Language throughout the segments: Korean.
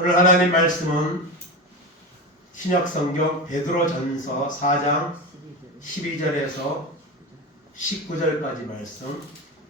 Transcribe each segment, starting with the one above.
오늘 하나님 말씀은 신약성경 베드로전서 4장 12절에서 19절까지 말씀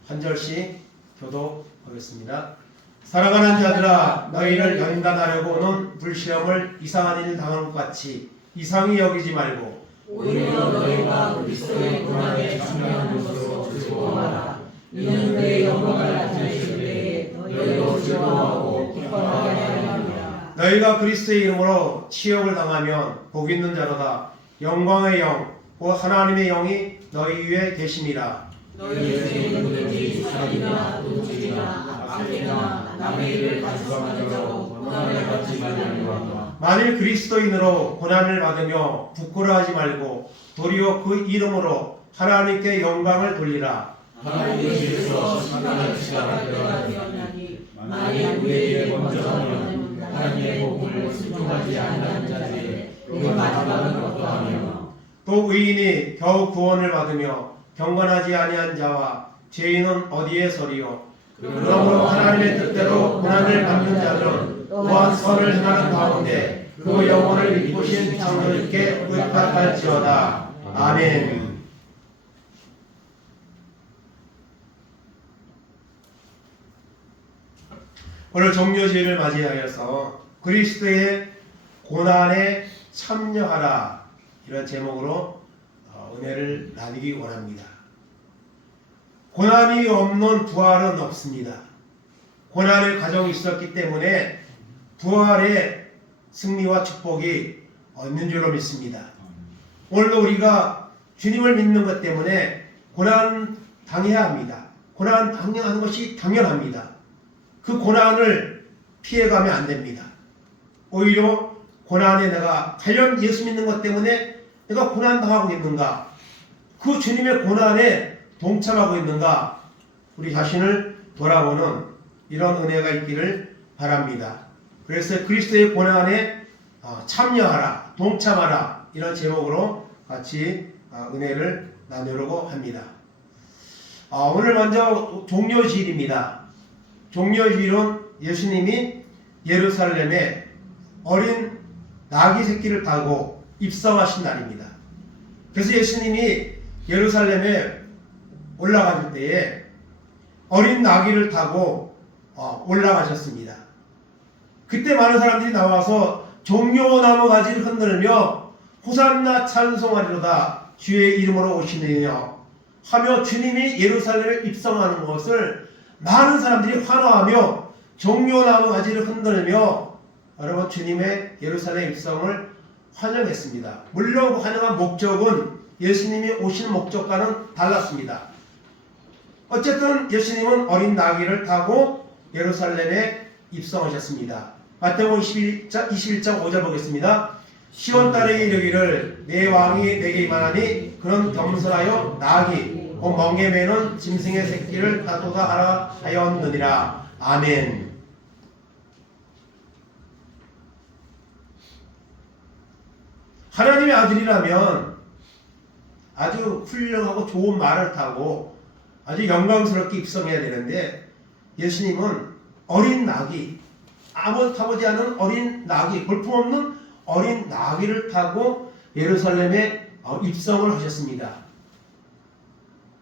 한 절씩 교독하겠습니다. 사랑하는 자들아, 너희를 연단하려고 오는 불시험을 이상한 일 당한 것 같이 이상히 여기지 말고 오히려 너희가 그리스도의 고난에 참여하는 것으로 즐거워하라. 이는 그의 영광을 나타내실 때에 너희로 즐거워하고 기뻐하게 하려 함이라. 너희가 그리스도의 이름으로 치욕을 당하면 복 있는 자로다. 영광의 영, 곧 하나님의 영이 너희 위에 계심이라. 너희 중에 누구든지 살인이나 도둑질이나 악행이나 남의 일을 가져가려고 고난을 받지 말려니와. 만일 그리스도인으로 고난을 받으며 부끄러워하지 말고 도리어 그 이름으로 하나님께 영광을 돌리라. 하나님께서 심판할 시간을 때가 되었나니 만일 우리에게 먼저 하면 하나님의 복음을 순종하지 않는 자들의 그 마지막은 어떠하며. 또 의인이 겨우 구원을 받으며 경건하지 아니한 자와 죄인은 어디에 서리요. 그러므로 하나님의 뜻대로 고난을 받는 자들은 또한 선을 행하는 가운데 그 영혼을 이쁘신 창조주께 의탁할지어다. 아멘. 오늘 종료주일을 맞이하여서 그리스도의 고난에 참여하라, 이런 제목으로 은혜를 나누기 원합니다. 고난이 없는 부활은 없습니다. 고난의 과정이 있었기 때문에 부활의 승리와 축복이 없는 줄로 믿습니다. 오늘도 우리가 주님을 믿는 것 때문에 고난 당해야 합니다. 고난 당하는 것이 당연합니다. 그 고난을 피해가면 안 됩니다. 오히려 고난에 내가 과연 예수 믿는 것 때문에 내가 고난 당하고 있는가, 그 주님의 고난에 동참하고 있는가, 우리 자신을 돌아보는 이런 은혜가 있기를 바랍니다. 그래서 그리스도의 고난에 참여하라, 동참하라, 이런 제목으로 같이 은혜를 나누려고 합니다. 오늘 먼저 종료주일입니다. 종료주일은 예수님이 예루살렘에 어린 나귀 새끼를 타고 입성하신 날입니다. 그래서 예수님이 예루살렘에 올라가실 때에 어린 나귀를 타고 올라가셨습니다. 그때 많은 사람들이 나와서 종려나무 가지를 흔들며 호산나 찬송하리로다, 주의 이름으로 오시느냐 하며 주님이 예루살렘에 입성하는 것을 많은 사람들이 환호하며 종려나무 가지를 흔들며 여러분 주님의 예루살렘 입성을 환영했습니다. 물론 그 환영한 목적은 예수님이 오신 목적과는 달랐습니다. 어쨌든 예수님은 어린 나귀를 타고 예루살렘에 입성하셨습니다. 마태복음 21장 5절 보겠습니다. 시온 딸에게 이르기를 내 왕이 내게 임하나니 그는 겸손하여 나귀 곧 멍에 매는 짐승의 새끼를 타도다 하라 하였느니라. 아멘. 하나님의 아들이라면 아주 훌륭하고 좋은 말을 타고 아주 영광스럽게 입성해야 되는데, 예수님은 어린 나귀, 아무 타보지 않은 어린 나귀, 볼품없는 어린 나귀를 타고 예루살렘에 입성을 하셨습니다.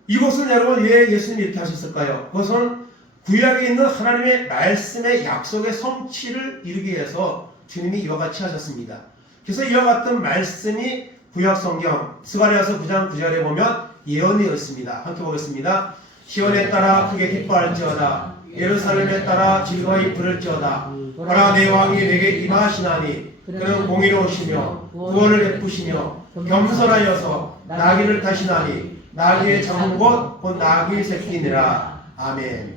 이것은 여러분 왜 예수님이 이렇게 하셨을까요? 그것은 구약에 있는 하나님의 말씀의 약속의 성취를 이루기 위해서 주님이 이와 같이 하셨습니다. 그래서 이와 같은 말씀이 구약 성경 스가랴서 9장 9절에 보면 예언되어 있습니다. 함께 보겠습니다. 시온에 따라 크게 기뻐할지어다, 예루살렘에 따라 즐거이 부를지어다. 보라, 내 왕이 내게 임하시나니 그는 공의로우시며 구원을 베푸시며 겸손하여서 나귀를 타시나니 나귀의 잡은 곳 곧 나귀 새끼니라. 아멘.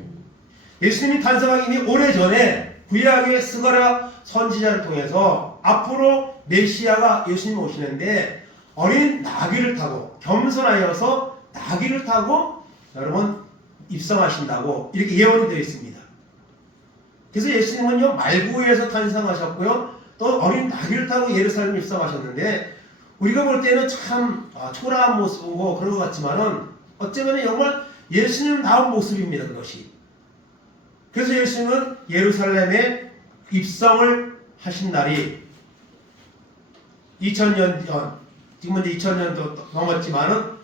예수님이 탄생하기 이미 오래전에 구약의 스가랴 선지자를 통해서 앞으로 메시아가 예수님 오시는데 어린 나귀를 타고 겸손하여서 나귀를 타고 여러분 입성하신다고 이렇게 예언이 되어 있습니다. 그래서 예수님은요 말구에서 탄생하셨고요, 또 어린 나귀를 타고 예루살렘에 입성하셨는데 우리가 볼 때는 참 초라한 모습이고 그런 것 같지만은 어쩌면 정말 예수님 다운 모습입니다. 그것이. 그래서 예수님은 예루살렘에 입성을 하신 날이 2000년 전, 지금은 이제 2000년도 넘었지만은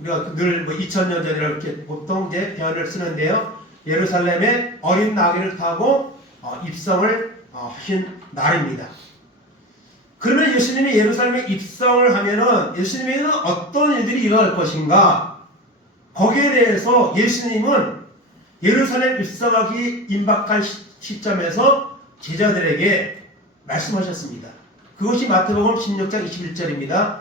우리가 늘 뭐 2000년 전이라 이렇게 보통 이제 표현을 쓰는데요. 예루살렘에 어린 나귀를 타고 입성을 하신 날입니다. 그러면 예수님이 예루살렘에 입성을 하면은 예수님에게는 어떤 일들이 일어날 것인가? 거기에 대해서 예수님은 예루살렘 입성하기 임박한 시점에서 제자들에게 말씀하셨습니다. 그것이 마태복음 16장 21절입니다.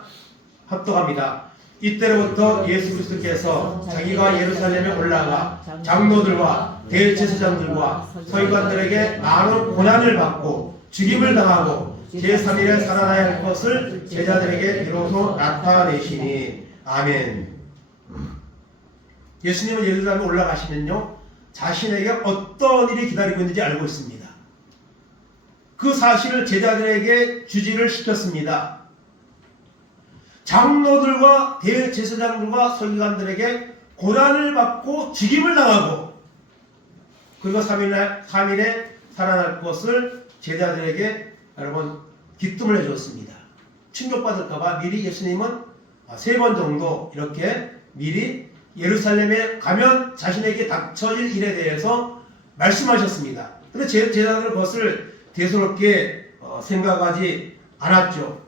합독합니다. 이때로부터 예수 그리스도께서 자기가 예루살렘에 올라가 장로들과 대제사장들과 서기관들에게 많은 고난을 받고 죽임을 당하고 제3일에 살아나야 할 것을 제자들에게 비로소 나타내시니. 아멘. 예수님은 예루살렘에 올라가시면요, 자신에게 어떤 일이 기다리고 있는지 알고 있습니다. 그 사실을 제자들에게 주지를 시켰습니다. 장로들과 대제사장들과 서기관들에게 고난을 받고 죽임을 당하고 그리고 3일에 살아날 것을 제자들에게 여러분 기쁨을 해줬습니다. 충격받을까봐 미리 예수님은 3번 정도 이렇게 미리 예루살렘에 가면 자신에게 닥쳐질 일에 대해서 말씀하셨습니다. 그런데 제자들은 그것을 대수롭게 생각하지 않았죠.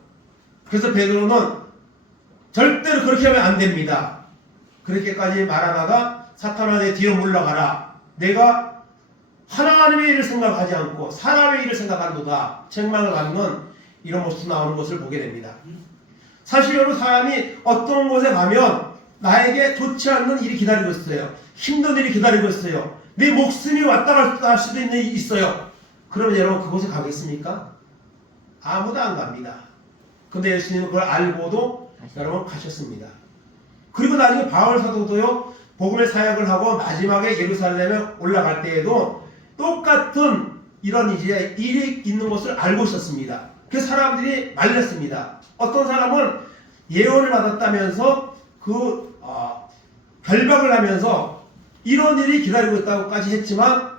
그래서 베드로는 절대로 그렇게 하면 안 됩니다. 그렇게까지 말하다가 사탄아 내 뒤로 물러가라. 내가 하나님의 일을 생각하지 않고 사람의 일을 생각한도다. 책망을 받는 이런 모습이 나오는 것을 보게 됩니다. 사실 여러분, 사람이 어떤 곳에 가면 나에게 좋지 않는 일이 기다리고 있어요. 힘든 일이 기다리고 있어요. 내 목숨이 왔다 갔다 할 수도 있어요. 그러면 여러분 그곳에 가겠습니까? 아무도 안 갑니다. 근데 예수님은 그걸 알고도 여러분 가셨습니다. 그리고 나중에 바울 사도도요, 복음의 사역을 하고 마지막에 예루살렘에 올라갈 때에도 똑같은 이런 이제 일이 있는 것을 알고 있었습니다. 그 사람들이 말렸습니다. 어떤 사람은 예언을 받았다면서 결박을 하면서 이런 일이 기다리고 있다고까지 했지만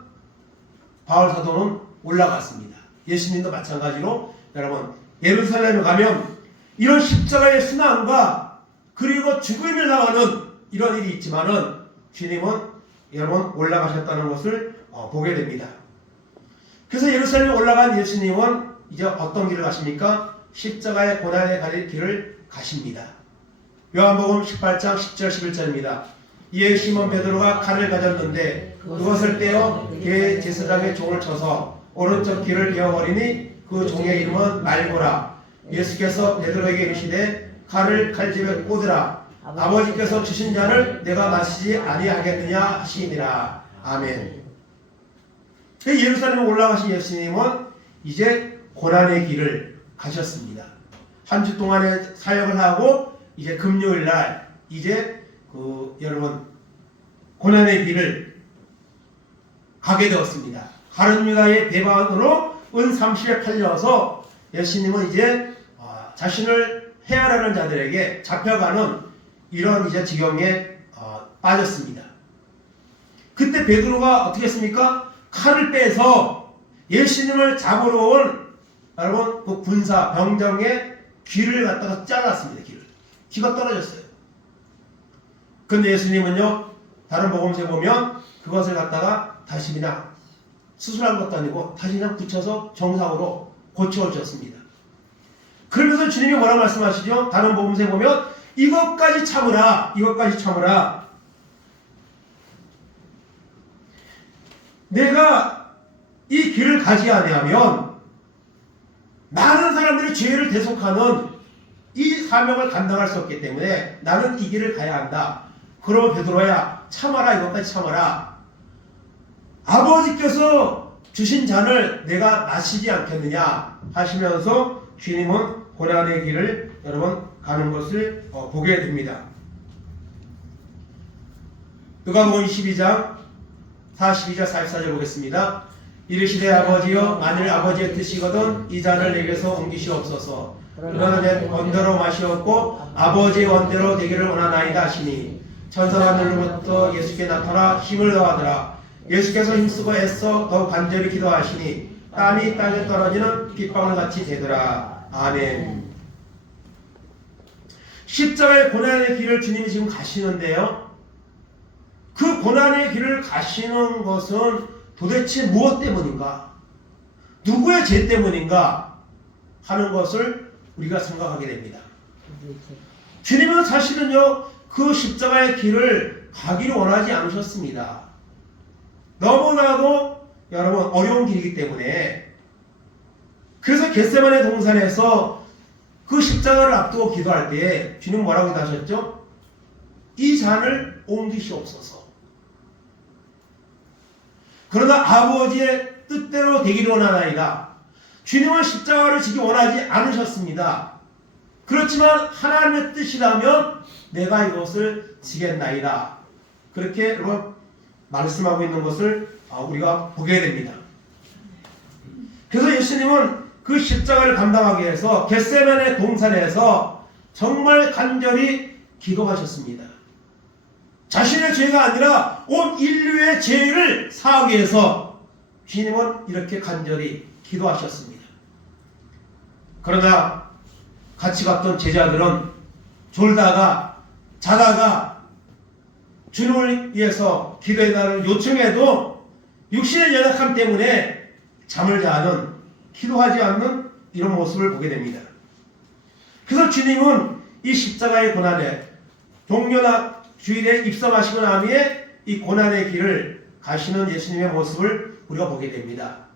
바울 사도는 올라갔습니다. 예수님도 마찬가지로 여러분 예루살렘에 가면 이런 십자가의 순환과 그리고 죽음을 당하는 이런 일이 있지만은 주님은 여러분 올라가셨다는 것을 보게 됩니다. 그래서 예루살렘에 올라간 예수님은 이제 어떤 길을 가십니까? 십자가의 고난의 길을 가십니다. 요한복음 18장 10절 11절입니다. 이에 시몬 베드로가 칼을 가졌는데 그것을 떼어 대제사장의 종을 쳐서 오른쪽 귀를 베어버리니 그 종의 이름은 말고라. 예수께서 베드로에게 이르시되 칼을 칼집에 꽂으라. 아버지께서 주신 잔을 내가 마시지 아니하겠느냐 하시니라. 아멘. 예루살렘에 올라가신 예수님은 이제 고난의 길을 가셨습니다. 한 주 동안의 사역을 하고 이제 금요일 날 이제 여러분 고난의 길을 가게 되었습니다. 가룟 유다의 배반으로 은 30에 팔려서 예수님은 이제 자신을 해하려는 자들에게 잡혀가는 이런 이제 지경에 빠졌습니다. 그때 베드로가 어떻게 했습니까? 칼을 빼서 예수님을 잡으러 온 여러분 그 군사 병정의 귀를 갖다가 잘랐습니다. 귀가 떨어졌어요. 근데 예수님은요, 다른 복음서에 보면 그것을 갖다가 다시 그냥 수술한 것도 아니고 다시 그냥 붙여서 정상으로 고쳐주셨습니다. 그러면서 주님이 뭐라 말씀하시죠? 다른 복음서에 보면 이것까지 참으라. 이것까지 참으라. 내가 이 길을 가지 아니하면 많은 사람들이 죄를 대속하는 이 사명을 감당할 수 없기 때문에 나는 이 길을 가야 한다. 그러면 베드로야 참아라. 이것까지 참아라. 아버지께서 주신 잔을 내가 마시지 않겠느냐 하시면서 주님은 고난의 길을 여러분 가는 것을 보게 됩니다. 누가복음 22장 42절 44절 보겠습니다. 이르시되 아버지여 만일 아버지의 뜻이거든 이 잔을 내게서 옮기시옵소서. 그러나 내 원대로 마시옵고 아버지의 원대로 되기를 원하나이다 하시니 천사가 하늘로부터 예수께 나타나 힘을 더하더라. 예수께서 힘쓰고 애써 더욱 간절히 기도하시니 땀이 땅에 떨어지는 빗방울같이 되더라. 아멘. 십자가의 고난의 길을 주님이 지금 가시는데요. 그 고난의 길을 가시는 것은 도대체 무엇 때문인가? 누구의 죄 때문인가? 하는 것을 우리가 생각하게 됩니다. 주님은 사실은요, 그 십자가의 길을 가기를 원하지 않으셨습니다. 너무나도 여러분 어려운 길이기 때문에. 그래서 겟세마네 동산에서 그 십자가를 앞두고 기도할 때 주님 뭐라고 기도하셨죠? 이 잔을 옮기시옵소서. 그러나 아버지의 뜻대로 되기를 원하나이다. 주님은 십자가를 지기 원하지 않으셨습니다. 그렇지만 하나님의 뜻이라면 내가 이것을 지겠나이다. 그렇게 여러분 말씀하고 있는 것을 우리가 보게 됩니다. 그래서 예수님은 그 십자가를 감당하기 위해서 겟세마네 동산에서 정말 간절히 기도하셨습니다. 자신의 죄가 아니라 온 인류의 죄를 사하기 위해서 주님은 이렇게 간절히 기도하셨습니다. 그러나 같이 갔던 제자들은 졸다가 자다가 주님을 위해서 기도해달라는 요청에도 육신의 연약함 때문에 잠을 자는, 기도하지 않는 이런 모습을 보게 됩니다. 그래서 주님은 이 십자가의 고난에 종려나 주일에 입성하시고 난 후에 이 고난의 길을 가시는 예수님의 모습을 우리가 보게 됩니다.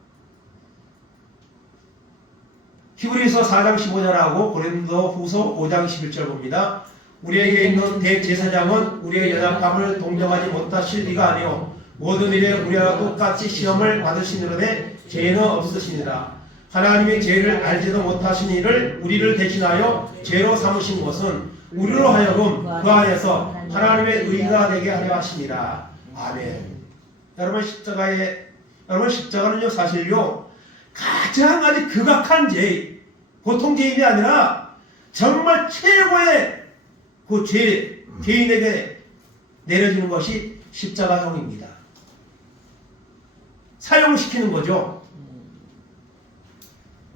히브리서 4장 15절하고 고린도후서 5장 11절 봅니다. 우리에게 있는 대제사장은 우리의 연약함을 동정하지 못하실 리가 아니요 모든 일에 우리와 똑같이 시험을 받으시느라되 죄는 없으시니라. 하나님의 죄를 알지도 못하신 이를 우리를 대신하여 죄로 삼으신 것은 우리로 하여금 그 안에서 하나님의 의가 되게 하려 하시니라. 아멘. 여러분 십자가는요 사실요 가장 아주 극악한 죄, 보통 죄인이 아니라 정말 최고의 그 죄인에게 내려지는 것이 십자가형입니다. 사형시키는 거죠.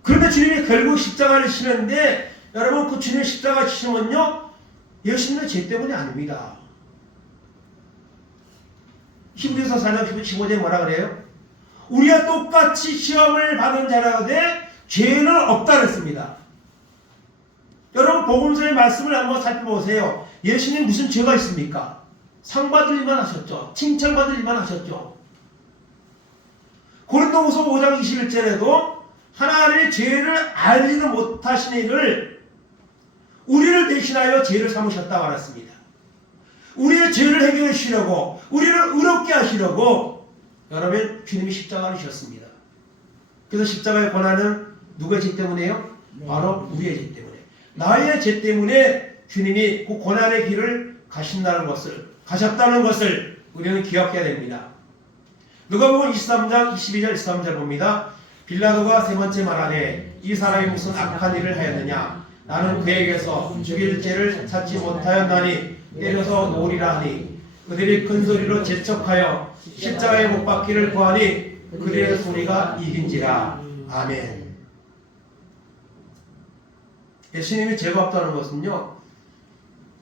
그런데 주님이 결국 십자가를 치는데 여러분 그 주님의 십자가 치심은요 예수님의 죄 때문이 아닙니다. 히브리서 4장 15절에 뭐라 그래요? 우리와 똑같이 시험을 받은 자라되 죄는 없다 그랬습니다. 여러분 복음서의 말씀을 한번 살펴보세요. 예수님 무슨 죄가 있습니까? 상 받을 일만 하셨죠. 칭찬받을 일만 하셨죠. 고린도후서 5장 21절에도 하나님의 죄를 알지도 못하신 이를 우리를 대신하여 죄를 삼으셨다고 말했습니다. 우리의 죄를 해결해 주시려고 우리를 의롭게 하시려고 여러분 주님이 십자가를 지셨습니다. 그래서 십자가의 고난은 누구의 죄 때문에요? 바로 우리의 죄 때문에. 나의 죄 때문에 주님이 그 고난의 길을 가셨다는 것을 우리는 기억해야 됩니다. 누가복음 23장 22절 23절 봅니다. 빌라도가 세 번째 말하되 이 사람이 무슨 악한 일을 하였느냐? 나는 그에게서 죽일 죄를 찾지 못하였나니 때려서 놓으리라 하니 그들이 큰 소리로 재촉하여 십자가에 못 박기를 구하니 그들의 소리가 이긴지라. 아멘. 예수님이 죄가 없다는 것은요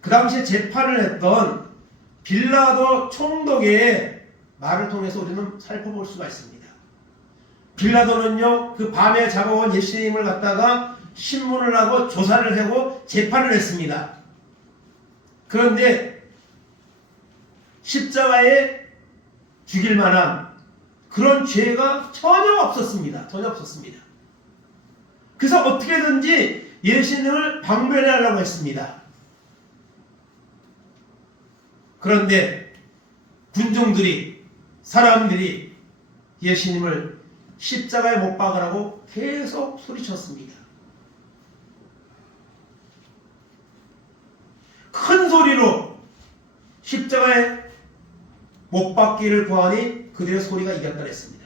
그 당시에 재판을 했던 빌라도 총독의 말을 통해서 우리는 살펴볼 수가 있습니다. 빌라도는요 그 밤에 잡아온 예수님을 갖다가 신문을 하고 조사를 하고 재판을 했습니다. 그런데 십자가에 죽일 만한 그런 죄가 전혀 없었습니다. 전혀 없었습니다. 그래서 어떻게든지 예수님을 방면하려고 했습니다. 그런데 군중들이 사람들이 예수님을 십자가에 못 박으라고 계속 소리쳤습니다. 큰 소리로 십자가에 못 박기를 구하니 그들의 소리가 이겼다 했습니다.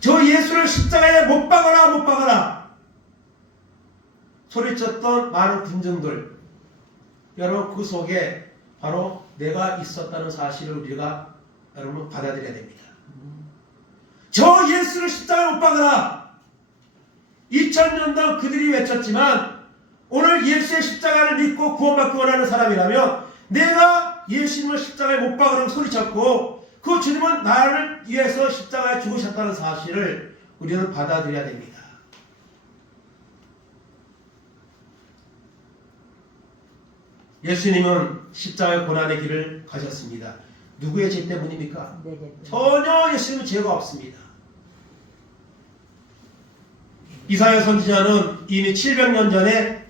저 예수를 십자가에 못 박아라 못 박아라 소리쳤던 많은 군중들, 여러분 그 속에 바로 내가 있었다는 사실을 우리가 여러분 받아들여야 됩니다. 저 예수를 십자가에 못 박으라. 2000년도 그들이 외쳤지만 오늘 예수의 십자가를 믿고 구원받기 원하는 사람이라면 내가 예수님을 십자가에 못 박으라고 소리쳤고 그 주님은 나를 위해서 십자가에 죽으셨다는 사실을 우리는 받아들여야 됩니다. 예수님은 십자가의 고난의 길을 가셨습니다. 누구의 죄 때문입니까? 전혀 예수님은 죄가 없습니다. 이사야 선지자는 이미 700년 전에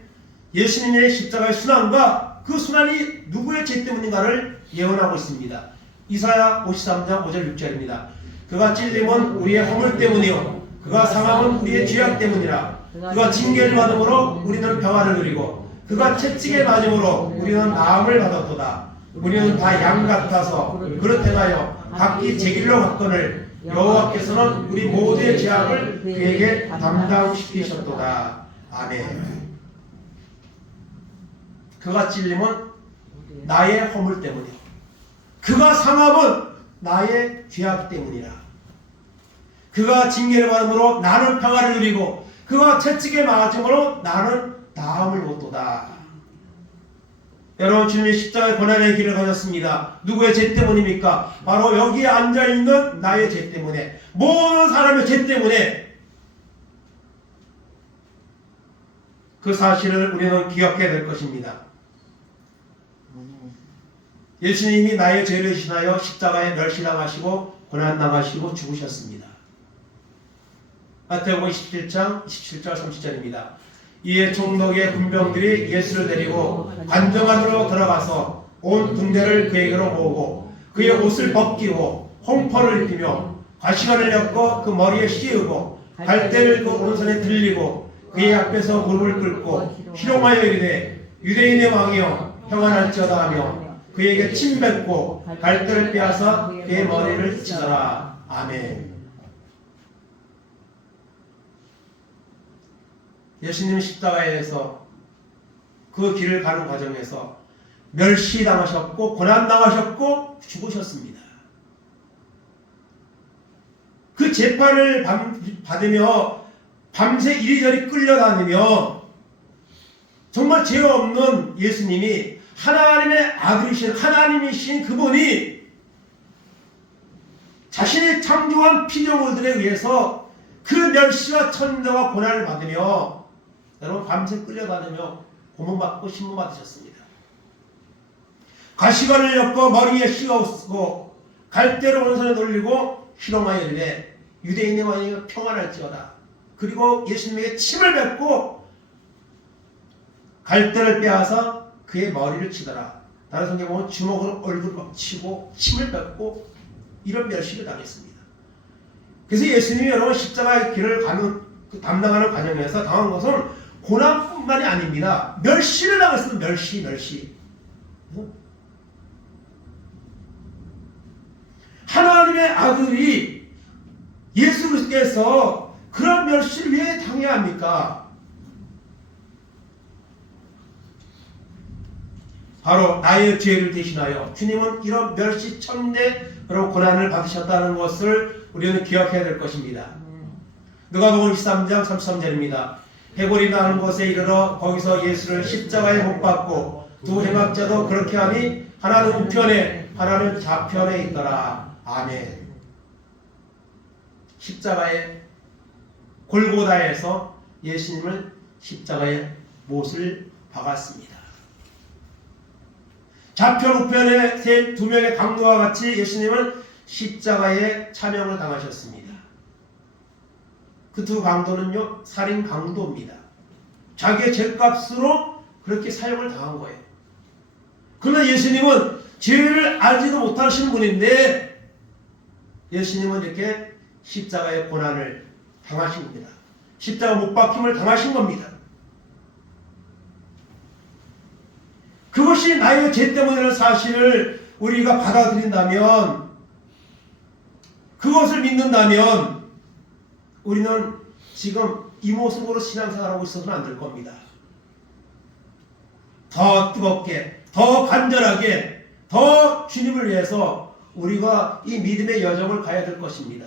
예수님의 십자가의 순환과 그 순환이 누구의 죄 때문인가를 예언하고 있습니다. 이사야 53장 5절 6절입니다. 그가 찔림은 우리의 허물 때문이요 그가 상함은 우리의 죄악 때문이라. 그가 징계를 받음으로 우리는 평화를 누리고 그가 채찍에 맞음으로 우리는 나음을 받았도다. 우리는 다 양 같아서 그릇 행하여 각기 제 길로 갔거늘 여호와께서는 우리 모두의 죄악을 그에게 담당시키셨도다. 아멘. 그가 찔림은 나의 허물 때문이요 그가 상함은 나의 죄악 때문이라. 그가 징계를 받음으로 나는 평화를 누리고 그가 채찍에 맞음으로 나는 나음을 얻도다. 여러분, 주님이 십자가의 고난의 길을 가셨습니다. 누구의 죄 때문입니까? 바로 여기에 앉아있는 나의 죄 때문에, 모든 사람의 죄 때문에. 그 사실을 우리는 기억해야 될 것입니다. 예수님이 나의 죄를 지나여 십자가에 멸시당하시고 고난당하시고 죽으셨습니다. 마태복음 27장 27절 30절입니다. 이에 총독의 군병들이 예수를 데리고 관정 안으로 들어가서 온 군대를 그에게로 모으고 그의 옷을 벗기고 홍포를 입히며 가시관을 엮어 그 머리에 씌우고 갈대를 그 오른손에 들리고 그의 앞에서 무릎을 꿇고 희롱하여 이르되 유대인의 왕이여 평안할지어다 하며 그에게 침 뱉고 갈대를 빼앗아 그의 머리를 치더라. 아멘. 예수님 십자가에서 그 길을 가는 과정에서 멸시당하셨고 고난당하셨고 죽으셨습니다. 그 재판을 받으며 밤새 이리저리 끌려다니며 정말 죄 없는 예수님이 하나님의 아들이신 하나님이신 그분이 자신이 창조한 피조물들에 의해서 그 멸시와 천대와 고난을 받으며 여러분 밤새 끌려다니며 고문받고 신문받으셨습니다. 가시관을 엮어 머리에 씌우고 갈대로 오른손에 돌리고 희롱하여 이르되 유대인의 왕이 평안할지어다. 그리고 예수님에게 침을 뱉고 갈대를 빼앗아 그의 머리를 치더라. 다른 성경에 보면 주먹으로 얼굴을 막 치고 침을 뱉고 이런 멸시를 당했습니다. 그래서 예수님이 여러분 십자가의 길을 담당하는 과정에서 당한 것은 고난뿐만이 아닙니다. 멸시를 당했습니다. 멸시. 하나님의 아들이 예수 그리스도께서 그런 멸시를 왜 당해야 합니까? 바로 나의 죄를 대신하여 주님은 이런 멸시 천대 그리고 고난을 받으셨다는 것을 우리는 기억해야 될 것입니다. 누가복음 23장 33절입니다. 해골이 나는 곳에 이르러 거기서 예수를 십자가에 못 박고 두 행악자도 그렇게 하니 하나는 우편에 하나는 좌편에 있더라. 아멘. 십자가에 골고다에서 예수님을 십자가에 못을 박았습니다. 좌편 우편에 두 명의 강도와 같이 예수님은 십자가에 차명을 당하셨습니다. 그 두 강도는요 살인 강도입니다. 자기의 죄값으로 그렇게 사형을 당한 거예요. 그러나 예수님은 죄를 알지도 못하시는 분인데 예수님은 이렇게 십자가의 고난을 당하신 겁니다. 십자가 못 박힘을 당하신 겁니다. 그것이 나의 죄 때문이라는 사실을 우리가 받아들인다면, 그것을 믿는다면 우리는 지금 이 모습으로 신앙생활하고 있어서는 안 될 겁니다. 더 뜨겁게, 더 간절하게, 더 주님을 위해서 우리가 이 믿음의 여정을 가야 될 것입니다.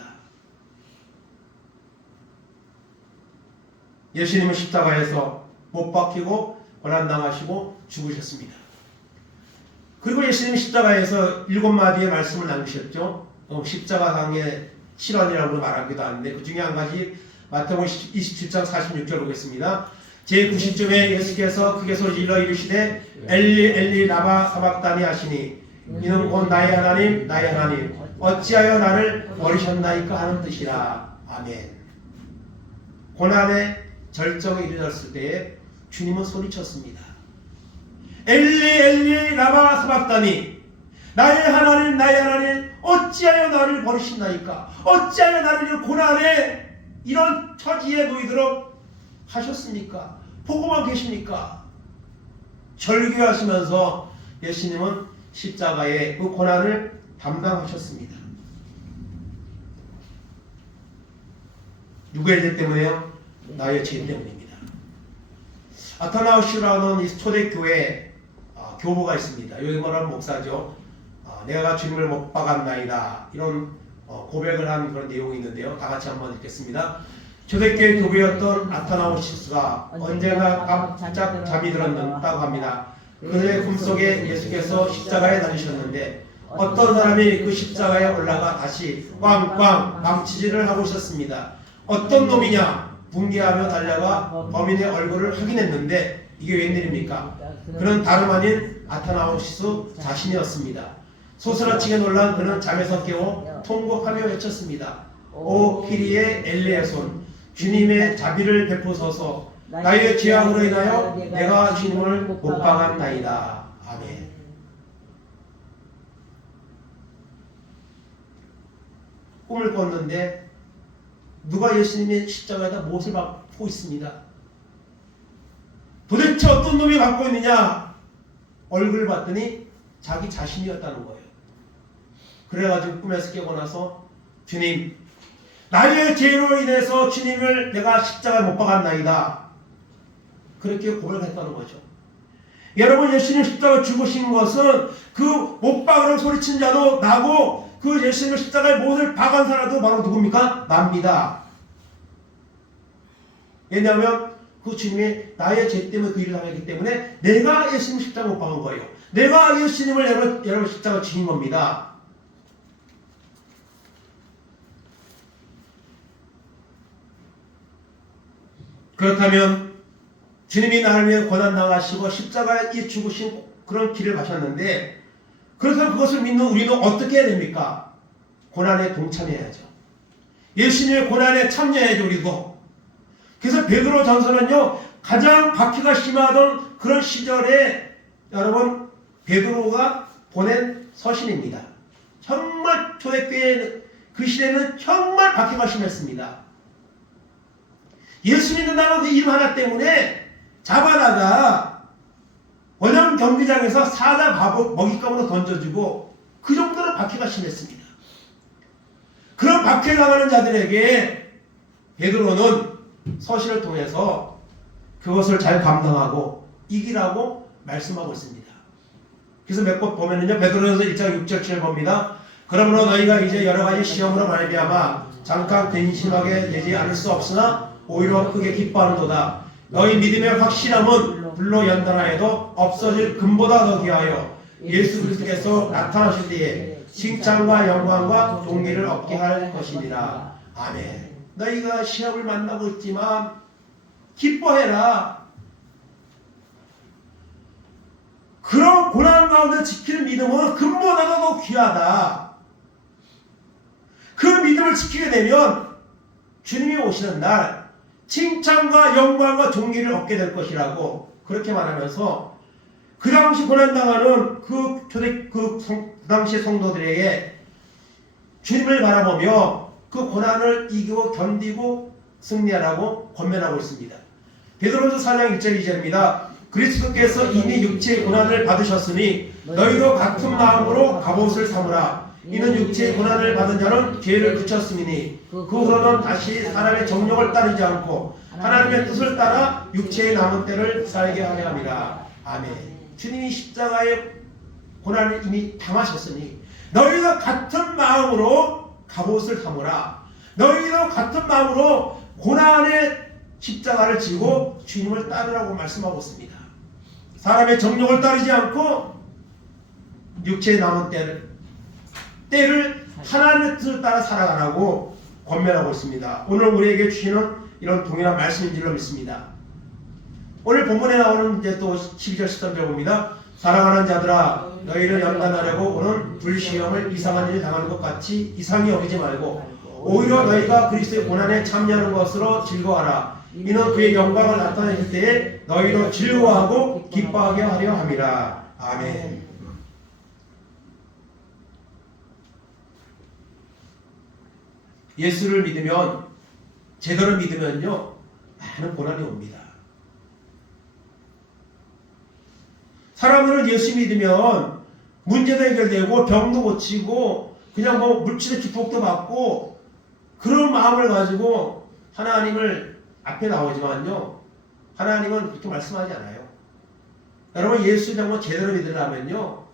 예수님은 십자가에서 못 박히고 고난당하시고 죽으셨습니다. 그리고 예수님은 십자가에서 7마디의 말씀을 남기셨죠. 십자가상의 실언이라고 말하기도 하는데 그 중에 한 가지 마태복음 27장 46절 보겠습니다. 제90점에 예수께서 크게 소리 질러 이르시되 엘리 엘리 라마 사박다니 하시니 이는 곧 나의 하나님 나의 하나님 어찌하여 나를 버리셨나이까 하는 뜻이라. 아멘. 고난의 절정에 이르렀을 때에 주님은 소리쳤습니다. 엘리 엘리 라마 사박다니 나의 하나님 나의 하나님 어찌하여 나를 버리셨나이까. 어찌하여 나를 고난의 이런 처지에 놓이도록 하셨습니까? 보고만 계십니까? 절규하시면서 예수님은 십자가의 그 고난을 담당하셨습니다. 누구의 죄 때문에요? 나의 죄 때문입니다. 아타나우시라는 이 초대교회 교부가 있습니다. 요즘은 목사죠. 내가 주님을 못 박았나이다 이런 고백을 한 그런 내용이 있는데요. 다 같이 한번 읽겠습니다. 초대교회 교부였던 아타나우시스가 언제나 깜짝 잠이 들었다고 합니다. 그의 꿈속에 예수께서 십자가에 달리셨는데 어떤 사람이 그 십자가에 올라가 다시 꽝꽝 망치질을 하고 있었습니다. 어떤 놈이냐 붕괴하며 달려가 범인의 얼굴을 확인했는데 이게 웬일입니까? 그는 다름 아닌 아타나우시스 자신이었습니다. 소스라치게 놀란 그는 잠에서 깨워 통곡하며 외쳤습니다. 오 키리에 엘리에손 주님의 자비를 베푸소서. 나의 죄악으로 인하여 내가 주님을 못 박았나이다. 아멘. 꿈을 꿨는데 누가 예수님의 십자가에다 못을 박고 있습니다. 도대체 어떤 놈이 박고 있느냐? 얼굴을 봤더니 자기 자신이었다는 거예요. 그래가지고 꿈에서 깨고 나서 주님 나의 죄로 인해서 주님을 내가 십자가에 못 박았나이다. 그렇게 고백했다는 거죠. 여러분 예수님 십자가에 죽으신 것은 그 못 박으라고 소리친 자도 나고 그 예수님 십자가에 못을 박은 사람도 바로 누굽니까? 납니다. 왜냐하면 그 주님이 나의 죄 때문에 그 일을 당했기 때문에 내가 예수님 십자가 못 박은 거예요. 내가 예수님을 여러분 십자가 죽인 겁니다. 그렇다면 주님이 나를 위해 고난당하시고 십자가에 죽으신 그런 길을 가셨는데 그렇다면 그것을 믿는 우리는 어떻게 해야 됩니까? 고난에 동참해야죠. 예수님의 고난에 참여해야죠. 우리도. 그래서 베드로 전서는요 가장 박해가 심하던 그런 시절에 여러분 베드로가 보낸 서신입니다. 정말 초대교회 그 시대는 정말 박해가 심했습니다. 예수 믿는다는 그 이름 하나 때문에 잡아다가 원형 경기장에서 사자 먹잇감으로 던져주고 그 정도로 박해가 심했습니다. 그런 박해당하는 자들에게 베드로는 서신을 통해서 그것을 잘 감당하고 이기라고 말씀하고 있습니다. 그래서 몇 번 보면은요 베드로전서 1장 6절 7절 봅니다. 그러므로 너희가 이제 여러 가지 시험으로 말미암아 잠깐 근심하게 되지 않을 수 없으나 오히려 크게 기뻐하는도다. 너희 믿음의 확실함은 불로 연단하여도 없어질 금보다 더 귀하여 예수 그리스도께서 나타나실 때에 칭찬과 영광과 존귀를 얻게 할 것이니라. 아멘. 너희가 시험을 만나고 있지만 기뻐해라. 그런 고난 가운데 지키는 믿음은 금보다도 더 귀하다. 그 믿음을 지키게 되면 주님이 오시는 날 칭찬과 영광과 존귀를 얻게 될 것이라고 그렇게 말하면서 그 당시 고난당하는 그 당시 성도들에게 주님을 바라보며 그 고난을 이기고 견디고 승리하라고 권면하고 있습니다. 베드로전서 4장 1절 2절입니다. 그리스도께서 이미 육체의 고난을 받으셨으니 너희도 같은 마음으로 갑옷을 삼으라. 이는 육체의 고난을 받은 자는 죄를 붙였음이니 그 후로는 다시 사람의 정욕을 따르지 않고 하나님의 뜻을 따라 육체의 남은 때를 살게 하려 함이라. 아멘. 주님이 십자가의 고난을 이미 당하셨으니 너희도 같은 마음으로 갑옷을 삼으라. 너희도 같은 마음으로 고난의 십자가를 지고 주님을 따르라고 말씀하고 있습니다. 사람의 정욕을 따르지 않고 육체에 남은 때를 하나님의 뜻을 따라 살아가라고 권면하고 있습니다. 오늘 우리에게 주시는 이런 동일한 말씀인 줄로 믿습니다. 오늘 본문에 나오는 이제 또 12절 13절 봅니다. 사랑하는 자들아 너희를 연단하려고 오는 불시험을 이상한 일을 당하는 것 같이 이상히 여기지 말고 오히려 너희가 그리스도의 고난에 참여하는 것으로 즐거워하라. 이는 그의 영광을 나타내실 때에 너희로 즐거워하고 기뻐하게 하려 함이라. 아멘. 예수를 믿으면, 제대로 믿으면요, 많은 고난이 옵니다. 사람들은 예수 믿으면 문제도 해결되고 병도 고치고 그냥 뭐 물질의 축복도 받고 그런 마음을 가지고 하나님을 앞에 나오지만요, 하나님은 그렇게 말씀하지 않아요. 여러분, 예수 정말 제대로 믿으려면요,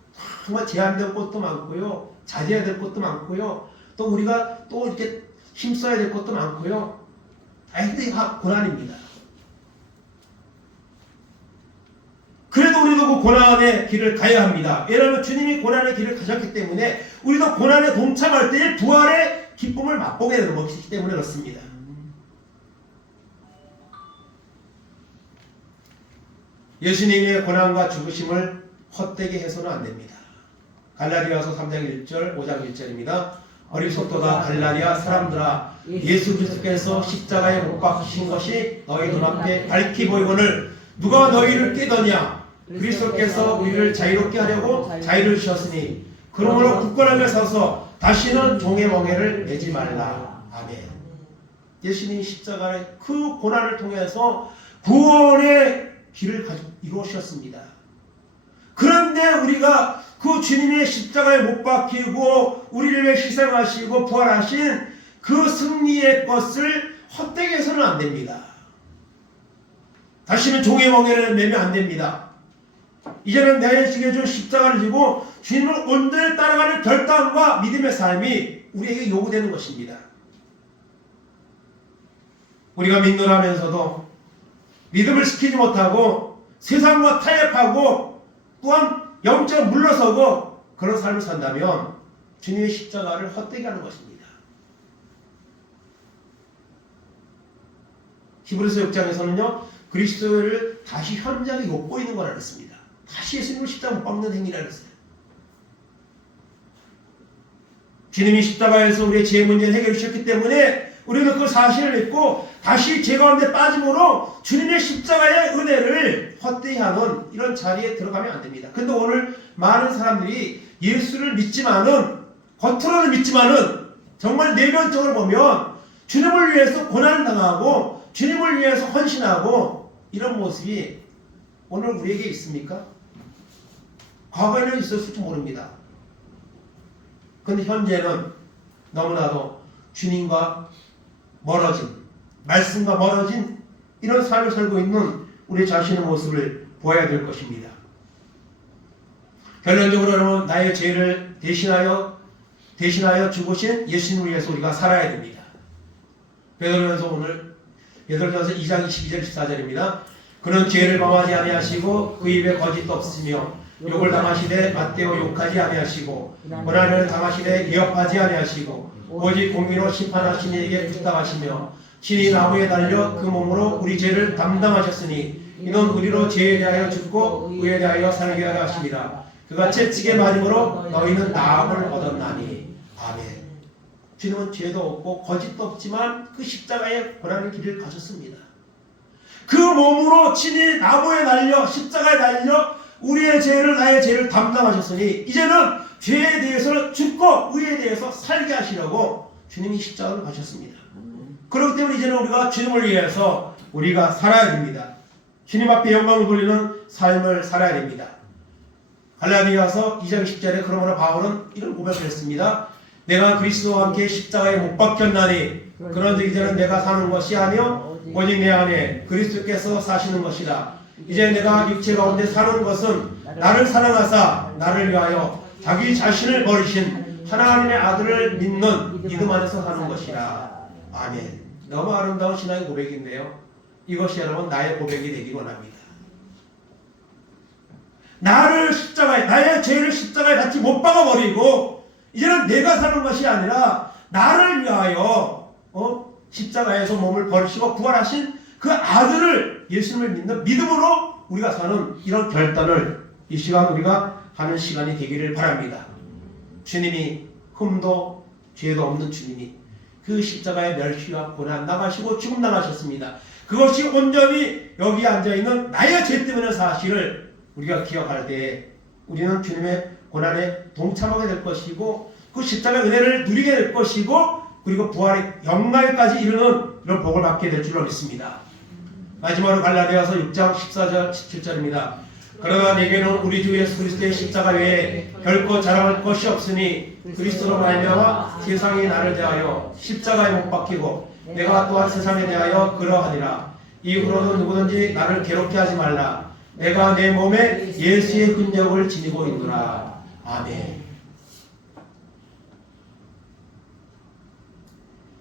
정말 제한된 것도 많고요, 자제해야 될 것도 많고요, 또 우리가 또 이렇게 힘써야 될 것도 많고요. 다 고난입니다. 그래도 우리도 그 고난의 길을 가야 합니다. 왜냐하면 주님이 고난의 길을 가셨기 때문에 우리도 고난에 동참할 때에 부활의 기쁨을 맛보게 되는 것이기 때문에 그렇습니다. 예수님의 고난과 죽으심을 헛되게 해서는 안 됩니다. 갈라디아서 3장 1절, 5장 1절입니다. 어리석도다 갈라디아 사람들아, 예수 그리스도께서 십자가에 못 박히신 것이 너희 눈앞에 밝히 보이거늘 누가 너희를 깨더냐? 그리스도께서 우리를 자유롭게 하려고 자유를 주셨으니 그러므로 굳건하게 서서 다시는 종의 멍에를 매지 말라. 아멘. 예수님이 십자가의 그 고난을 통해서 구원의 길을 이루셨습니다. 그런데 우리가 그 주님의 십자가에 못 박히고 우리를 위해 희생하시고 부활하신 그 승리의 것을 헛되게 해서는 안 됩니다. 다시는 종의 멍에를 매면 안 됩니다. 이제는 내 지게 준 십자가를 지고 주님을 온전히 따라가는 결단과 믿음의 삶이 우리에게 요구되는 것입니다. 우리가 믿노라면서도 믿음을 지키지 못하고 세상과 타협하고 또한 영적 물러서고 그런 삶을 산다면 주님의 십자가를 헛되게 하는 것입니다. 히브리서 6장에서는요, 그리스도를 다시 현장에 엿보이는 거라 그랬습니다. 다시 예수님을 십자가 못 박는 행위라 그랬어요. 주님이 십자가에서 우리의 죄 문제를 해결해 주셨기 때문에 우리는 그 사실을 믿고 다시 죄 가운데 빠짐으로 주님의 십자가의 은혜를 헛되이 하는 이런 자리에 들어가면 안 됩니다. 근데 오늘 많은 사람들이 예수를 믿지만은, 겉으로는 믿지만은 정말 내면적으로 보면 주님을 위해서 고난을 당하고 주님을 위해서 헌신하고 이런 모습이 오늘 우리에게 있습니까? 과거에는 있었을지 모릅니다. 근데 현재는 너무나도 주님과 멀어진, 말씀과 멀어진 이런 삶을 살고 있는 우리 자신의 모습을 보아야 될 것입니다. 결론적으로 여러분, 나의 죄를 대신하여 죽으신 예수님을 위해서 우리가 살아야 됩니다. 베드로전서 오늘 베드로전서 2장 22절 14절입니다. 그는 죄를 범하지 아니하시고 그 입에 거짓도 없으며 욕을 당하시되 맞대어 욕하지 아니하시고 고난을 당하시되 개업하지 아니하시고 오직 공의로 심판하신 이에게 부탁하시며 친히 나무에 달려 그 몸으로 우리 죄를 담당하셨으니 이는 우리로 죄에 대하여 죽고 의에 대하여 살게 하려 하십니다. 그가 채찍에 맞음으로 너희는 나음을 얻었나니. 아멘. 주님은 죄도 없고 거짓도 없지만 그 십자가의 고난의 길을 가셨습니다. 그 몸으로 친히 나무에 달려 십자가에 달려 우리의 죄를, 나의 죄를 담당하셨으니 이제는 죄에 대해서 죽고 의에 대해서 살게 하시려고 주님이 십자가를 가셨습니다. 그렇기 때문에 이제는 우리가 주님을 위해서 우리가 살아야 됩니다. 주님 앞에 영광을 돌리는 삶을 살아야 됩니다. 갈라디아서 2장 10절에 그러므로 바울은 이런 고백을 했습니다. 내가 그리스도와 함께 십자가에 못 박혔나니 그런즉 이제는 내가 사는 것이 아니요 오직 내 안에 그리스도께서 사시는 것이라. 이제 내가 육체 가운데 사는 것은 나를 사랑하사 나를 위하여 자기 자신을 버리신 하나님의 아들을 믿는 믿음 안에서 사는 것이라. 아멘. 너무 아름다운 신앙의 고백인데요. 이것이 여러분 나의 고백이 되기 원합니다. 나의 죄를 십자가에 같이 못 박아버리고 이제는 내가 사는 것이 아니라 나를 위하여 십자가에서 몸을 버리시고 부활하신 그 아들을 예수님을 믿는 믿음으로 우리가 사는 이런 결단을 이 시간 우리가 하는 시간이 되기를 바랍니다. 주님이 흠도 죄도 없는 주님이 그 십자가의 멸시와 고난 당하시고 죽음 당하셨습니다. 그것이 온전히 여기 앉아있는 나의 죄 때문에 사실을 우리가 기억할 때에 우리는 주님의 고난에 동참하게 될 것이고 그 십자가의 은혜를 누리게 될 것이고 그리고 부활의 영광까지 이르는 이런 복을 받게 될 줄로 믿습니다. 마지막으로 갈라디아서 6장 14절 17절입니다. 그러나 내게는 우리 주 예수 그리스도의 십자가 외에 결코 자랑할 것이 없으니 그리스도로 말미암아 세상이 나를 대하여 십자가에 못 박히고 내가 또한 세상에 대하여 그러하니라. 이후로는 누구든지 나를 괴롭게 하지 말라. 내가 내 몸에 예수의 흔적을 지니고 있노라. 아멘.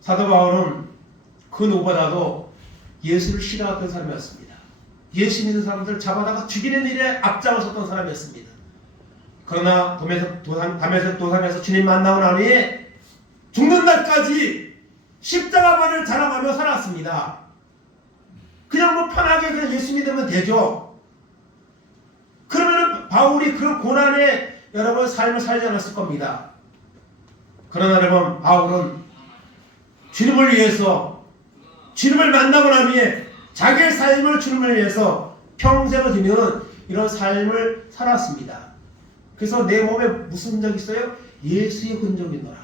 사도 바울은 그 누구보다도 예수를 싫어하던 사람이었습니다. 예수 믿는 사람들 잡아다가 죽이는 일에 앞장섰던 사람이었습니다. 그러나 담에색 도상에서 주님 만나고 난 후에 죽는 날까지 십자가만을 자랑하며 살았습니다. 그냥 뭐 편하게 그냥 예수 믿으면 되죠. 그러면은 바울이 그런 고난에 여러분 삶을 살지 않았을 겁니다. 그러나 여러분 바울은 주님을 위해서 주님을 만나고 난 후에 자기의 삶을 주님을 위해서 평생을 드리는 이런 삶을 살았습니다. 그래서 내 몸에 무슨 흔적이 있어요? 예수의 흔적이 있노라.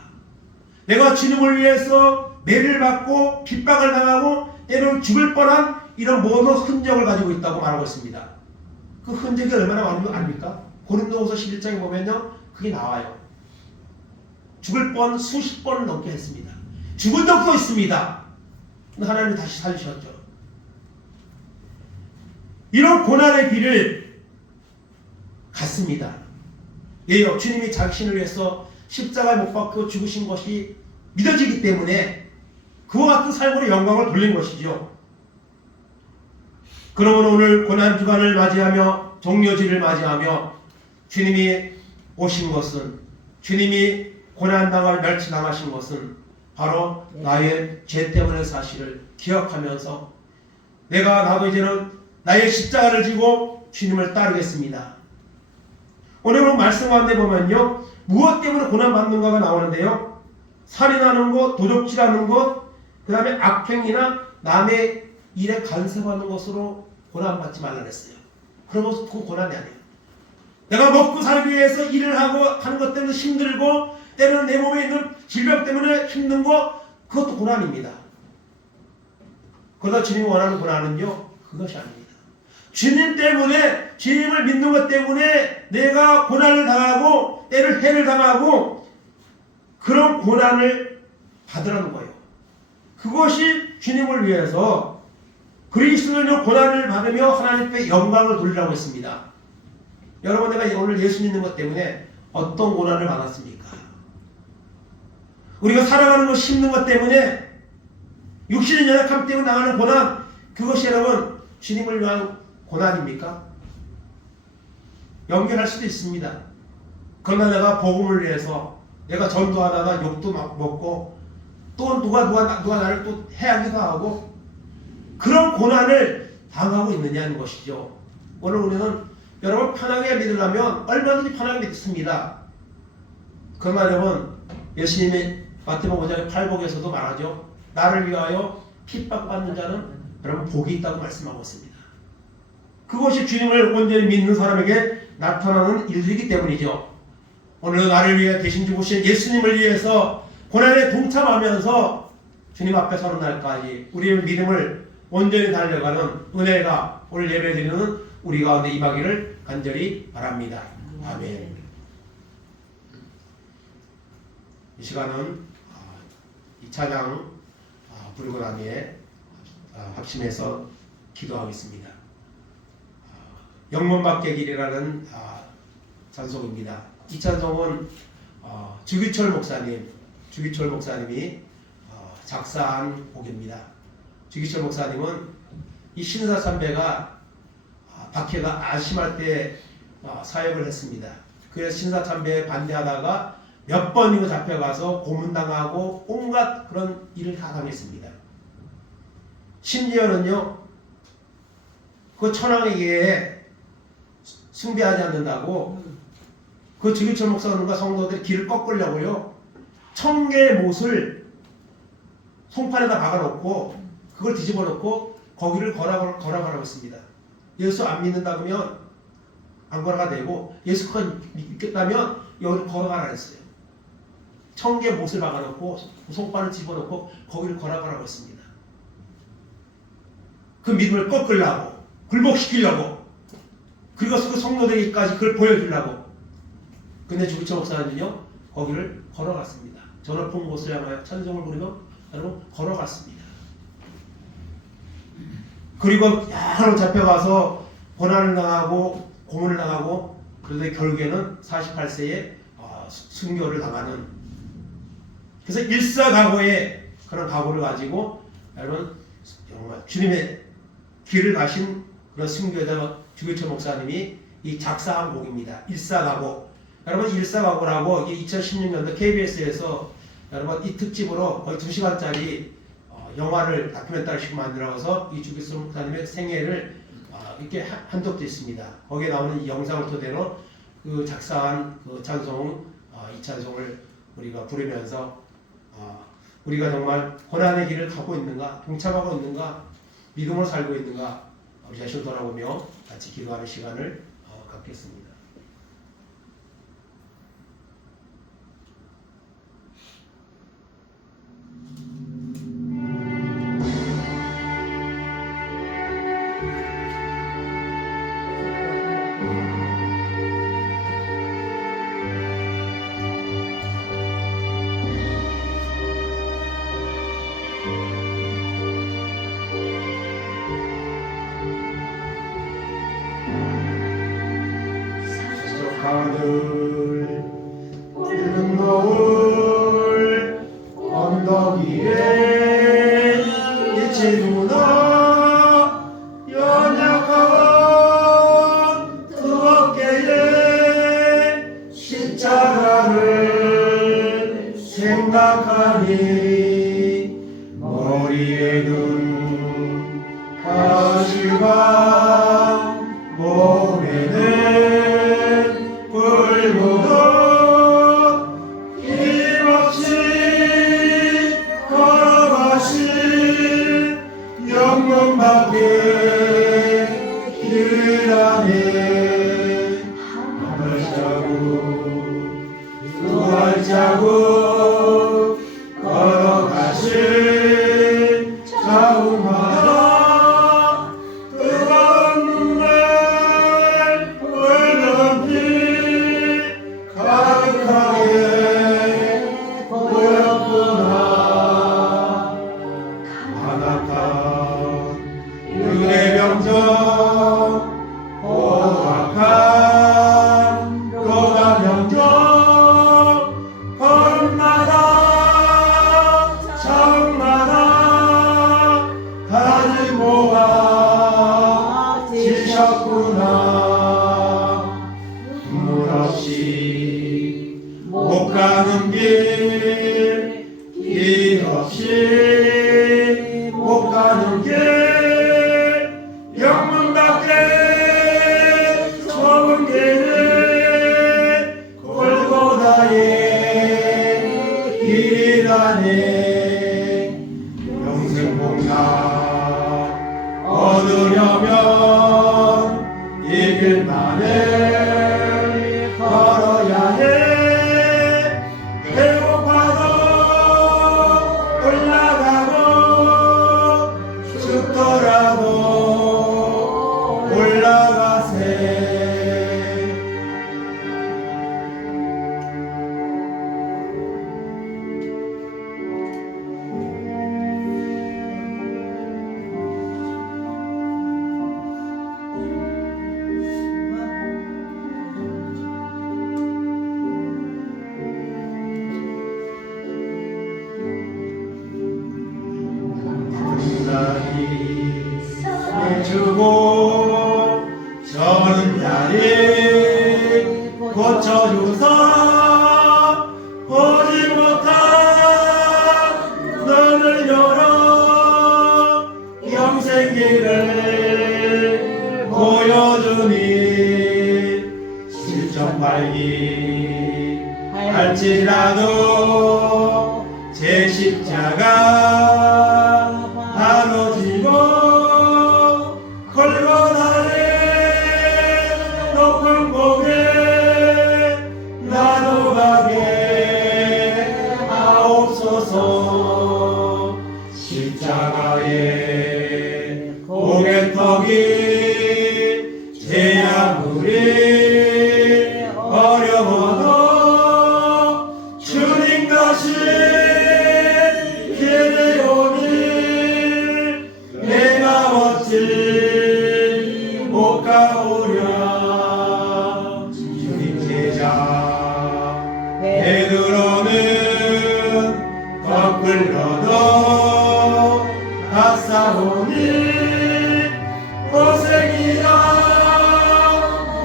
내가 주님을 위해서 매를 받고 핍박을 당하고 때로는 죽을 뻔한 이런 모든 흔적을 가지고 있다고 말하고 있습니다. 그 흔적이 얼마나 많은 거 아닙니까? 고린도후서 11장에 보면요 그게 나와요. 죽을 뻔 수십 번을 넘게 했습니다. 죽은 적도 있습니다. 하나님이 다시 살리셨죠. 이런 고난의 길을 갔습니다. 왜요? 주님이 자신을 위해서 십자가에 못 박혀 죽으신 것이 믿어지기 때문에 그와 같은 삶으로 영광을 돌린 것이죠. 그러면 오늘 고난주간을 맞이하며 종료주일을 맞이하며 주님이 오신 것은 주님이 고난당할 멸치당하신 것은 바로 나의 죄 때문의 사실을 기억하면서 나도 이제는 나의 십자가를 지고 주님을 따르겠습니다. 오늘 말씀 가운데 보면요 무엇 때문에 고난받는가가 나오는데요 살인하는 것, 도적질하는 것, 그 다음에 악행이나 남의 일에 간섭하는 것으로 고난받지 말라 그랬어요. 그런 것은 그 고난이 아니에요. 내가 먹고 살기 위해서 일을 하고 하는 것 때문에 힘들고 때로는 내 몸에 있는 질병 때문에 힘든 거 그것도 고난입니다. 그러나 주님이 원하는 고난은요 그것이 아닙니다. 주님 때문에 주님을 믿는 것 때문에 내가 고난을 당하고 때를 해를 당하고 그런 고난을 받으라는 거예요. 그것이 주님을 위해서 그리스도인의 고난을 받으며 하나님께 영광을 돌리라고 했습니다. 여러분 내가 오늘 예수 믿는 것 때문에 어떤 고난을 받았습니까? 우리가 살아가는 것 힘든 것 때문에 육신의 연약함 때문에 나가는 고난 그것이 여러분 주님을 위한 고난입니까? 연결할 수도 있습니다. 그러나 내가 복음을 위해서 내가 전도하다가 욕도 막 먹고 또 누가 나를 또 해하기도 하고 그런 고난을 당하고 있느냐는 것이죠. 오늘 우리는 여러분 편하게 믿으려면 얼마든지 편하게 믿습니다. 그러나 여러분 예수님이 마태복음 5장 8복에서도 말하죠. 나를 위하여 핍박받는 자는 여러분 복이 있다고 말씀하고 있습니다. 그것이 주님을 온전히 믿는 사람에게 나타나는 일이기 때문이죠. 오늘 나를 위해 대신 죽으신 예수님을 위해서 고난에 동참하면서 주님 앞에 서는 날까지 우리의 믿음을 온전히 달려가는 은혜가 오늘 예배드리는 우리 가운데 임하기를 간절히 바랍니다. 아멘. 이 시간은 이 찬양 부르고 난 후에 합심해서 기도하겠습니다. 영문밖의 길이라는 찬송입니다. 이 찬송은 주기철 목사님이 작사한 곡입니다. 주기철 목사님은 이 신사 참배가 박해가 안심할 때 사역을 했습니다. 그래서 신사 참배에 반대하다가 몇 번이고 잡혀가서 고문당하고 온갖 그런 일을 다 당했습니다. 심지어는요, 그 천황에게 숭배하지 않는다고 그 주기철 목사님과 성도들이 길을 꺾으려고요, 1000개의 못을 송판에다 박아놓고 그걸 뒤집어 놓고 거기를 걸어가라고 했습니다. 예수 안 믿는다 그러면 안 걸어가 되고, 예수가 믿겠다면 여기를 걸어가라 했어요. 1000개 못을 박아놓고 송판을 집어넣고 거기를 걸어가라고 했습니다. 그 믿음을 꺾으려고, 굴복시키려고, 그리고 그 성도들에게까지 그걸 보여주려고. 근데 주기철 목사님은요, 거기를 걸어갔습니다. 저 높은 곳을 향하여 찬송을 부르며 여러분 걸어갔습니다. 그리고 여러 잡혀가서 고난을 당하고 고문을 당하고, 그런데 결국에는 48세에 순교를 당하는, 그래서 일사각오의 그런 각오를 가지고 여러분 정말 주님의 길을 가신 그런 순교자 주기철 목사님이 이 작사한 곡입니다. 일사각오. 여러분 일사각오라고 2016년도 KBS에서 여러분 이 특집으로 거의 2시간짜리 영화를 다큐멘터리식 만들어서 이 주기철 목사님의 생애를 이렇게 한독도 있습니다. 거기에 나오는 이 영상을 토대로 그 작사한 그 찬송, 이 찬송을 우리가 부르면서 우리가 정말 고난의 길을 가고 있는가, 동참하고 있는가, 믿음으로 살고 있는가, 우리 자신을 돌아보며 같이 기도하는 시간을 갖겠습니다. 하늘 붉은 노을 언덕 위에 빛이 누나 연약한 두 어깨에 십자가를 생각하니 머리에는 가시방 몸에는 붉은 힘없이 걸어가신 영문 밖에 길 안에 한 발자국 두 발자국 걸어가신 자우마다 뜨거운 눈물 붉은 피 가득하게 보였구나. 아낙한 육의 병정 호악한 고난 병정 걸음마다 차음마다 가득 모아 지셨구나. 눈물 없이 못 가는 길 없이 못 가는 길 영문 밖에 좁은 길을 골고다의 길이라네. 영생 복락 얻으려면 이 길만을 걸어야 해. 배고파도 올라가고 죽더라도 올라가세. 날이 주고 저는 자리 고쳐주사 오지 못한 너를 열어 영생길을 보여주니 실정발기 할지라도 제 십자가 바로 지고 걸고나를 높은 곳에 나도 가게 하옵소서. 십자가에 고개턱이 제 아무리 어려워도 주님 다시 기대오니 내가 어찌 못 가오랴. 주님 제자 베드로는 거꾸로도 가싸우니 고생이라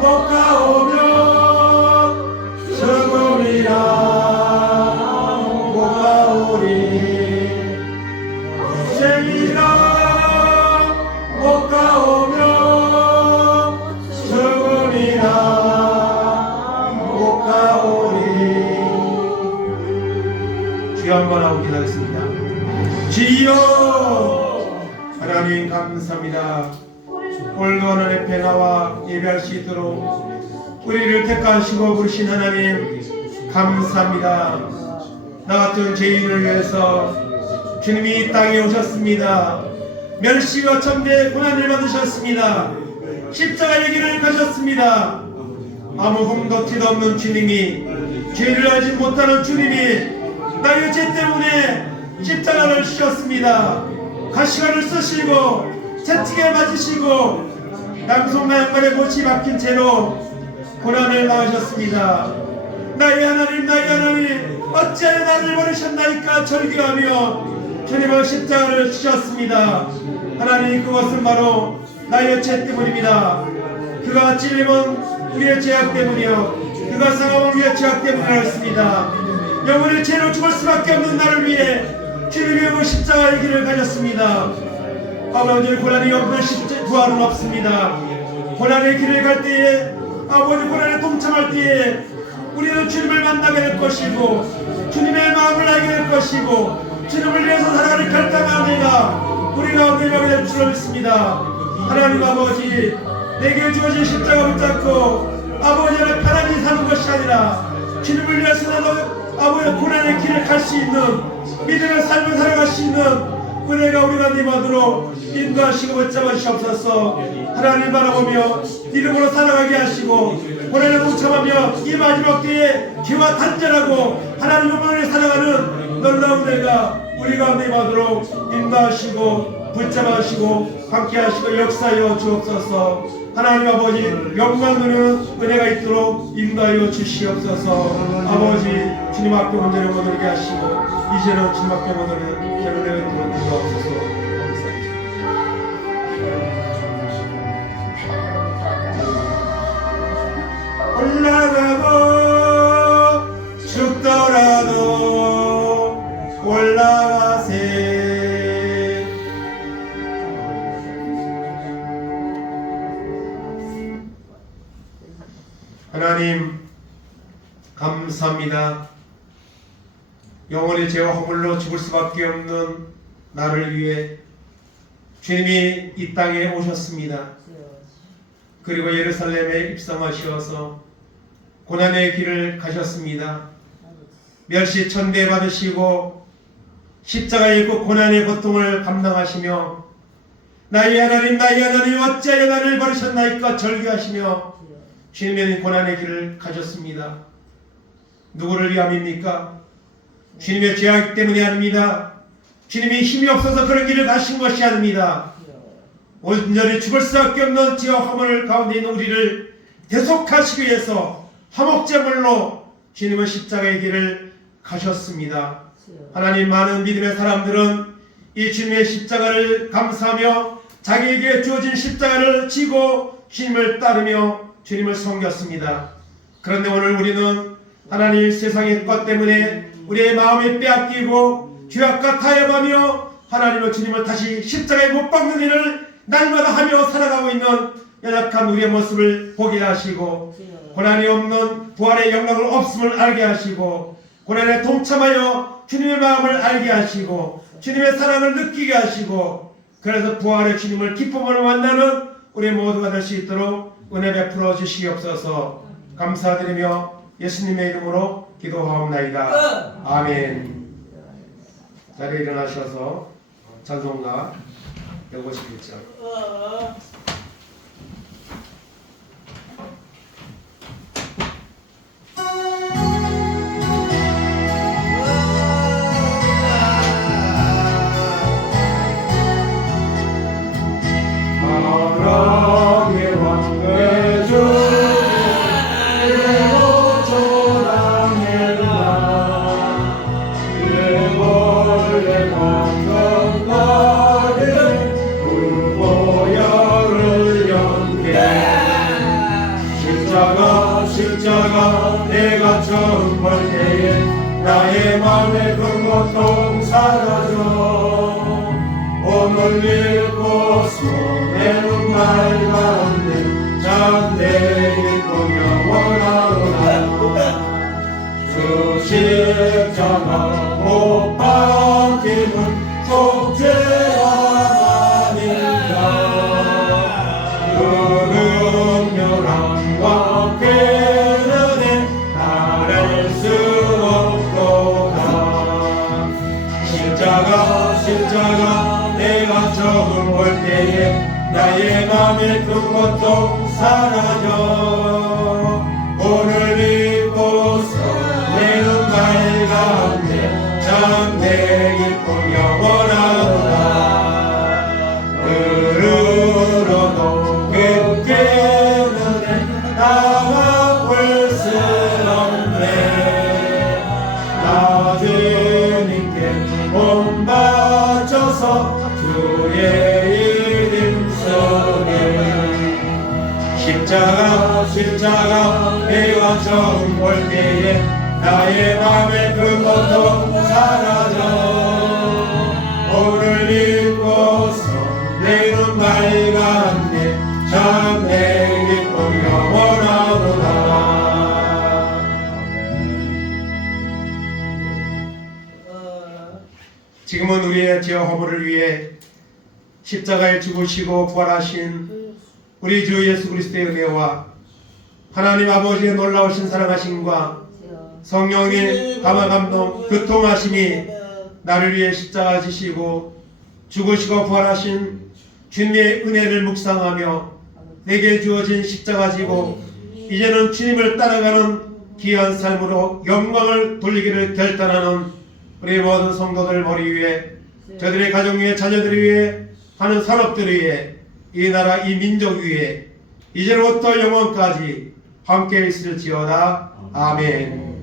못 가오며 죽음이라 못 가오리. 고생이라 못 가오며 죽음이라 못 가오리. 주여 한번 하고 기도하겠습니다. 주여 하나님 감사합니다. 오늘도 하나님의 평화와 예배할 수 있도록 우리를 택하시고 부르신 하나님 감사합니다. 나 같은 죄인을 위해서 주님이 이 땅에 오셨습니다. 멸시와 천대의 고난을 받으셨습니다. 십자가의 길을 가셨습니다. 아무 흠도 티도 없는 주님이, 죄를 알지 못하는 주님이 나의 죄 때문에 십자가를 지셨습니다. 가시관을 쓰시고 채찍에 맞으시고 양손과 양발에 못이 박힌 채로 고난을 당하셨습니다. 나의 하나님 나의 하나님 어찌하여 나를 버리셨나이까 절규하며 주님은 십자가를 지셨습니다. 하나님 그것은 바로 나의 죄 때문입니다. 그가 찔림은 우리의 죄악 때문이요 그가 상함은 우리의 죄악 때문이었습니다. 영원히 죄로 죽을 수밖에 없는 나를 위해 주님이 그 십자가의 길을 가셨습니다. 아버지 고난이 없는 부활은 없습니다. 고난의 길을 갈 때에 아버지 고난에 동참할 때에 우리는 주님을 만나게 될 것이고 주님의 마음을 알게 될 것이고 주님을 위해서 살아가는 결단한 내가 우리 가운데 임하게 될 줄을 믿습니다. 하나님 아버지 내게 주어진 십자가 붙잡고 아버지를 편안히 사는 것이 아니라 주님을 위해서 나도 아버지 고난의 길을 갈 수 있는 믿음의 삶을 살아갈 수 있는 은혜가 우리가 임하도록 인도하시고 붙잡아주시옵소서. 하나님 바라보며 믿음으로 살아가게 하시고 고난에 동참하며 이 마지막 때에 귀와 단절하고 하나님 영광을 살아가는 놀라운 은혜가 우리 가운데 임하도록 인도하시고 붙잡아주시고 함께하시고 역사하여 주옵소서. 하나님 아버지 영광으로 은혜가 있도록 인도하여 주시옵소서. 아버지 주님 앞에 온전히 못 오게 하시고 이제는 주님 앞에 못 오는 은혜가 있도록 인도하옵소서. 올라가고 죽더라도 올라가세. 하나님 감사합니다. 영원히 죄와 허물로 죽을 수밖에 없는 나를 위해 주님이 이 땅에 오셨습니다. 그리고 예루살렘에 입성하셔서 고난의 길을 가셨습니다. 멸시 천대 받으시고 십자가에 있고 고난의 고통을 감당하시며 나의 하나님 나의 하나님 어찌하여 나를 버리셨나이까 절규하시며 주님의 고난의 길을 가셨습니다. 누구를 위함입니까? 주님의 죄악 때문이 아닙니다. 주님이 힘이 없어서 그런 길을 가신 것이 아닙니다. 온전히 죽을 수밖에 없는 죄와 허물 가운데 있는 우리를 대속하시기 위해서 화목제물로 주님은 십자가의 길을 가셨습니다. 하나님 많은 믿음의 사람들은 이 주님의 십자가를 감사하며 자기에게 주어진 십자가를 지고 주님을 따르며 주님을 섬겼습니다. 그런데 오늘 우리는 하나님 세상의 것 때문에 우리의 마음이 빼앗기고 죄악과 타협하며 하나님의 주님을 다시 십자가에 못 박는 일을 날마다 하며 살아가고 있는 연약한 우리의 모습을 보게 하시고 고난이 없는 부활의 영광을 없음을 알게 하시고 고난에 동참하여 주님의 마음을 알게 하시고 주님의 사랑을 느끼게 하시고 그래서 부활의 주님을 기쁨으로 만나는 우리 모두가 될 수 있도록 은혜 베풀어 주시옵소서. 감사드리며 예수님의 이름으로 기도하옵나이다. 아멘. 자리에 일어나셔서 찬송가 151장 사랑의 왕의 주 조랑의 나 예벌의 광명나리 불보혈을 연계 십자가 내가 처음 볼 때에 나의 맘에 그 고통 사라져 오늘 읽고서 내 눈말 가운데 잠내 있고 영원하노라 주 십자가 못 박힘은 속죄가 아닌가 그 은밀함과 쾌는에 따를 수 없도다 십자가 내가 처음 볼 때에 나의 맘에 그 고통 사라져 오늘 믿고서 내 눈 밝았네 잠내 있고 영원하노라 으르러도 그 쾌는에 나가 볼수 없네 나 주님께 몸 바쳐서 주의 이름 속에 십자가 내가 처음 볼 때에 나의 맘에 그 고통 사라져 오늘 믿고서 내 눈 밝았네 잠내 있고 영원하노라. 지금은 우리의 죄와 허물을 위해 십자가에 죽으시고 부활하신 우리 주 예수 그리스도의 은혜와 하나님 아버지의 놀라우신 사랑하심과 성령의 감화 감동 교통하심이 나를 위해 십자가 지시고 죽으시고 부활하신 주님의 은혜를 묵상하며 내게 주어진 십자가 지고 이제는 주님을 따라가는 귀한 삶으로 영광을 돌리기를 결단하는 우리 모든 성도들 머리 위에 저들의 가정 위에 자녀들 위에 하는 산업들 위에 이 나라 이 민족 위에 이제로부터 영원까지 함께 있을지어다. 아멘.